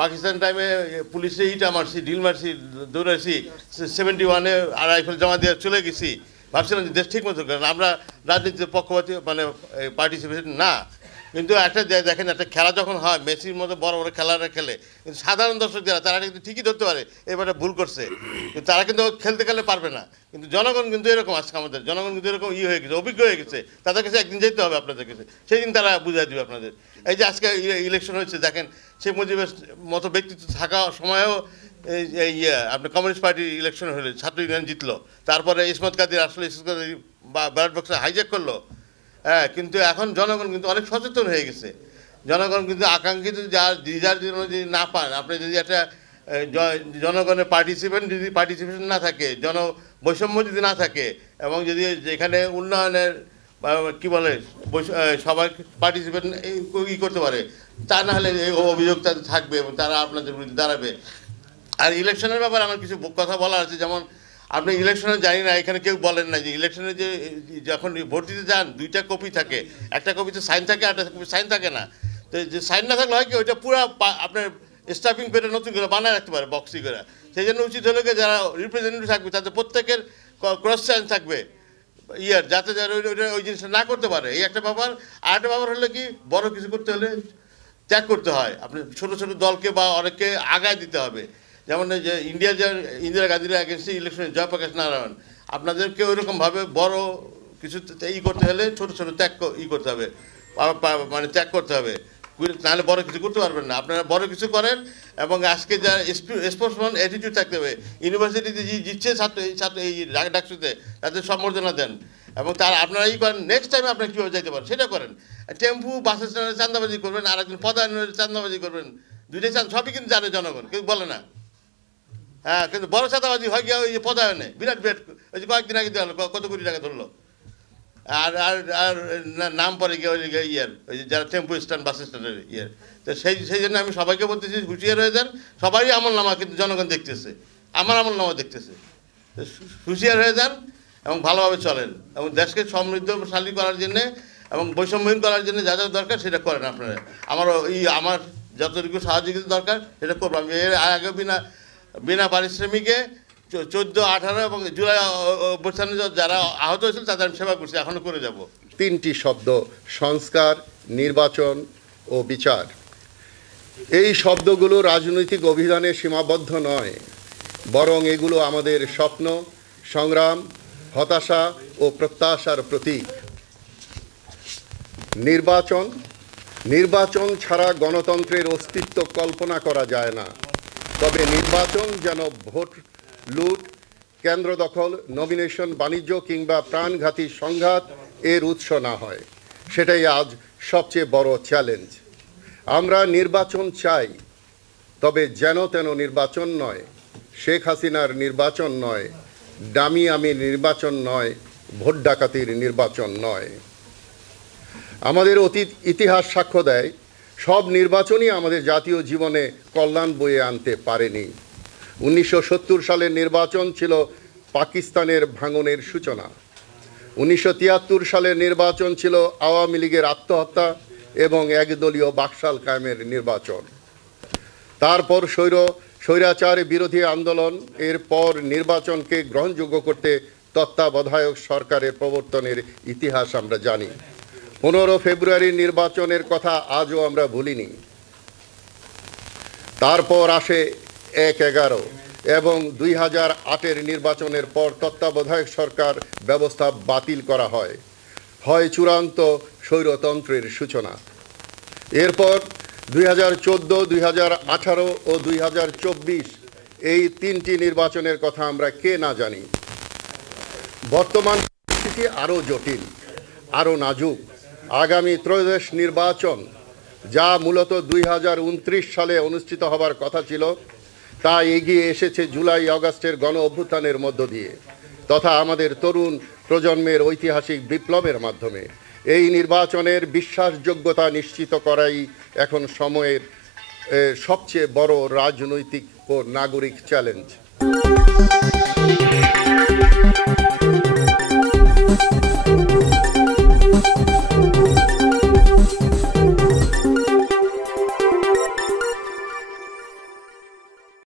পাকিস্তান টাইমে পুলিশে ইটা মারছি, ডিল মারছি, দৌড়াইছি, 71-এ আর রাইফেল জমা দিয়ে চলে গেছি। ভাবছিলাম যে দেশ ঠিক মতো, কারণ আমরা রাজনীতিতে পক্ষপাতী মানে পার্টিসিপেশন না। কিন্তু একটা দেখেন, একটা খেলা যখন হয়, মেসির মতো বড় বড় খেলারা খেলে, কিন্তু সাধারণ দর্শক যারা তারা কিন্তু ঠিকই ধরতে পারে এবারে ভুল করছে, কিন্তু তারা কিন্তু খেলতে খেলে পারবে না। কিন্তু জনগণ কিন্তু এরকম, আজকে আমাদের জনগণ কিন্তু এরকম হয়ে গেছে, অভিজ্ঞ হয়ে গেছে। তাদের কাছে একদিন যেতে হবে, আপনাদের কাছে, সেই দিন তারা বুঝাই দেবে আপনাদের। এই যে আজকে ইলেকশন হয়েছে, দেখেন শেখ মুজিবের মতো ব্যক্তিত্ব থাকা সময়েও আপনার কমিউনিস্ট পার্টির ইলেকশন হলো, ছাত্র ইউনিয়ন জিতলো। তারপরে ইসমত কাদির আসলে ব্যালট বক্সে হাইজ্যাক করলো। হ্যাঁ, কিন্তু এখন জনগণ কিন্তু অনেক সচেতন হয়ে গেছে। জনগণ কিন্তু আকাঙ্ক্ষিত যার জন্য যদি না পান, আপনি যদি একটা জনগণের পার্টিসিপেশন না থাকে, বৈষম্য যদি না থাকে, এবং যদি যেখানে উন্নয়নের কি বলে সবাই পার্টিসিপেট করতে পারে, তা না হলে এই অভিযোগ তাদের থাকবে এবং তারা আপনাদের বিরুদ্ধে দাঁড়াবে। আর ইলেকশনের ব্যাপারে আমার কিছু কথা বলার আছে। যেমন আপনি ইলেকশনে জানি না, এখানে কেউ বলেন না যে ইলেকশনে যে যখন ভোট দিতে যান 2টা কপি থাকে, একটা কপিতে সাইন থাকে, একটা কপি সাইন থাকে না। তো যে সাইন না থাকলে হয় কি, ওইটা পুরো আপনার স্টাফিং করে নতুন করে বানায় রাখতে পারে বক্সি করে। সেই জন্য উচিত হলো কি, যারা রিপ্রেজেন্টেটিভ থাকবে তাদের প্রত্যেকের ক্রস সাইন থাকবে যাতে যারা ওই জিনিসটা না করতে পারে, এই একটা ব্যাপার। আর একটা ব্যাপার হলো কি, বড় কিছু করতে হলে ত্যাগ করতে হয়। আপনি ছোট ছোট দলকে বা অনেককে আগায় দিতে হবে। যেমন যে ইন্দিরা গান্ধীর এগেন্স্টে ইলেকশনে জয়প্রকাশ নারায়ণ, আপনাদেরকে ওইরকমভাবে বড় কিছু করতে হলে ছোট ছোট করতে হবে, মানে ত্যাগ করতে হবে, নাহলে বড় কিছু করতে পারবেন না। আপনারা বড় কিছু করেন, এবং আজকে যা স্পোর্টসম্যান অ্যাটিটিউড থাকতে হবে, ইউনিভার্সিটিতে জিতছে ছাত্র এই ডাকসুতে, তাদের সম্বর্ধনা দেন, এবং আপনারা করেন। নেক্সট টাইমে আপনারা কীভাবে যাইতে পারেন সেটা করেন। টেম্পু বাস স্ট্যান্ডে চাঁদাবাজি করবেন, আর একজন পদায়নের চাঁদাবাজি করবেন, দুইটাই সবই কিন্তু জানে জনগণ, কেউ বলে না। হ্যাঁ, কিন্তু বড় চাঁদাবাজি হয় গিয়ে ওই যে পদায়নে বিরাট ওই যে কয়েকদিন আগে দেওয়া কত কোটি টাকা ধরলো। আর আর আর নাম পরে গিয়ে ওই ওই যে যারা টেম্পু স্ট্যান্ড বাস স্ট্যান্ডের তো সেই জন্য আমি সবাইকে বলতেছি, হুঁশিয়ার হয়ে যান। সবারই আমলনামা কিন্তু জনগণ দেখতেছে, আমার আমলনামা দেখতেছে। তো হুঁশিয়ার হয়ে যান এবং ভালোভাবে চলেন, এবং দেশকে সমৃদ্ধশালী করার জন্যে এবং বৈষম্যহীন করার জন্য যা যা দরকার সেটা করেন আপনারা। আমার যতটুকু সহযোগিতা দরকার সেটা করবো। আমি এর আগে বিনা পারিশ্রমিকে 14, 18 এবং জুলাই অভ্যুত্থানে যারা আহত হয়েছিল তাদের আমি সেবা করছি, এখনও করে যাব। 3টি শব্দ: সংস্কার, নির্বাচন ও বিচার। এই শব্দগুলো রাজনৈতিক অভিধানে সীমাবদ্ধ নয়, বরং এগুলো আমাদের স্বপ্ন, সংগ্রাম, হতাশা ও প্রত্যাশার প্রতীক। নির্বাচন ছাড়া গণতন্ত্রের অস্তিত্ব কল্পনা করা যায় না। তবে নির্বাচন যেন ভোট লুট, কেন্দ্র দখল, নমিনেশন বাণিজ্য কিংবা প্রাণঘাতী সংঘাত এর উৎস না হয়, সেটাই আজ সবচেয়ে বড় চ্যালেঞ্জ। আমরা নির্বাচন চাই, তবে যেন তেন নির্বাচন নয়, শেখ হাসিনার নির্বাচন নয়, ডামি আমি নির্বাচন নয়, ভোট ডাকাতির নির্বাচন নয়। আমাদের অতীত ইতিহাস সাক্ষ্য দেয়, সব নির্বাচনই আমাদের জাতীয় জীবনে কল্যাণ বয়ে আনতে পারেনি। 1970 সালের নির্বাচন ছিল পাকিস্তানের ভাঙনের সূচনা। 1973 সালের নির্বাচন ছিল আওয়ামী লীগের আত্মহত্যা এবং একদলীয় বাকশাল কায়েমের নির্বাচন। তারপর স্বৈরাচার বিরোধী আন্দোলন, এরপর নির্বাচনকে গ্রহণযোগ্য করতে তত্ত্বাবধায়ক সরকারের প্রবর্তনের ইতিহাস আমরা জানি। 15 ফেব্রুয়ারির নির্বাচনের কথা আজও আমরা ভুলিনি। তারপর আসে 1/11 এবং 2008-এর নির্বাচনের পর তত্ত্বাবধায়ক সরকার ব্যবস্থা বাতিল করা হয় চূড়ান্ত স্বৈরতন্ত্রের সূচনা। এরপর 2014, 2018 ও 2024 এই 3টি নির্বাচনের কথা আমরা কে না জানি। বর্তমান পরিস্থিতি আরও জটিল, আরও নাজুক। আগামী ত্রয়োদশ নির্বাচন, যা মূলত 2029 সালে অনুষ্ঠিত হবার কথা ছিল, তা এগিয়ে এসেছে জুলাই আগস্টের গণ অভ্যুত্থানের মধ্য দিয়ে তথা আমাদের তরুণ প্রজন্মের ঐতিহাসিক বিপ্লবের মাধ্যমে। এই নির্বাচনের বিশ্বাসযোগ্যতা নিশ্চিত করাই এখন সময়ের সবচেয়ে বড় রাজনৈতিক ও নাগরিক চ্যালেঞ্জ।